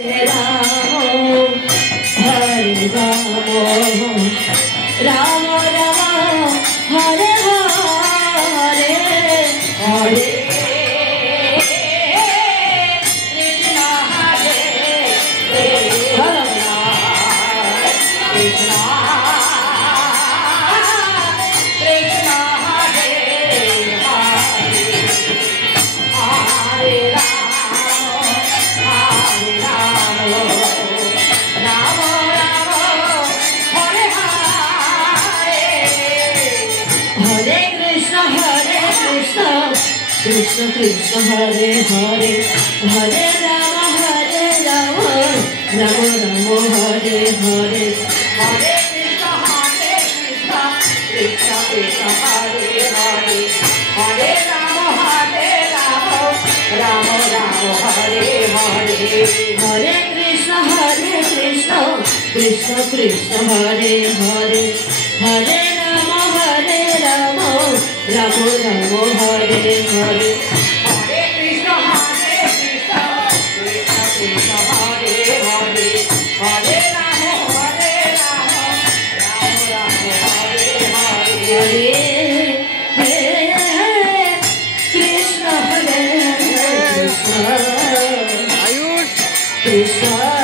Ram, Hare Ram, Ram Ram, Hare Hare, Hare Krishna, Hare Krishna, Krishna Krishna, Hare Hare, Hare Krishna Krishna Hare Hare, Hare Rama, Rama Rama, Hare Hare, Hare Krishna, Krishna Krishna Hare Hare, Hare Rama, Rama Rama, Hare Hare, Hare Krishna, Krishna Krishna Hare Hare, Hare Rama, Rama Rama, Hare Hare, Hare Krishna, Krishna Krishna Hare Hare, Hare Rama, Rama Rama, Hare Hare, Hare Krishna, Krishna Ayush Krishna.